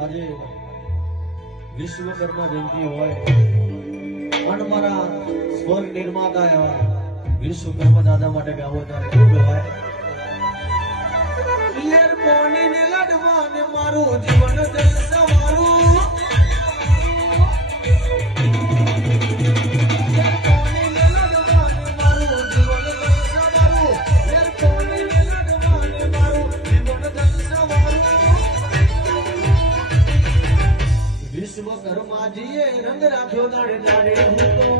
આજે વિશ્વકર્મા જયંતિ હોય અને મારા સ્વર્ગ નિર્માતા એવા વિશ્વકર્મા દાદા માટે ગાવો ત્યારે શું ગવાય? લેર પોની ને લડવા ને મારું જીવન જલસવારું વિશ્વકર્માજીએ રંગ રાખ્યો દાડે દાડે હું તો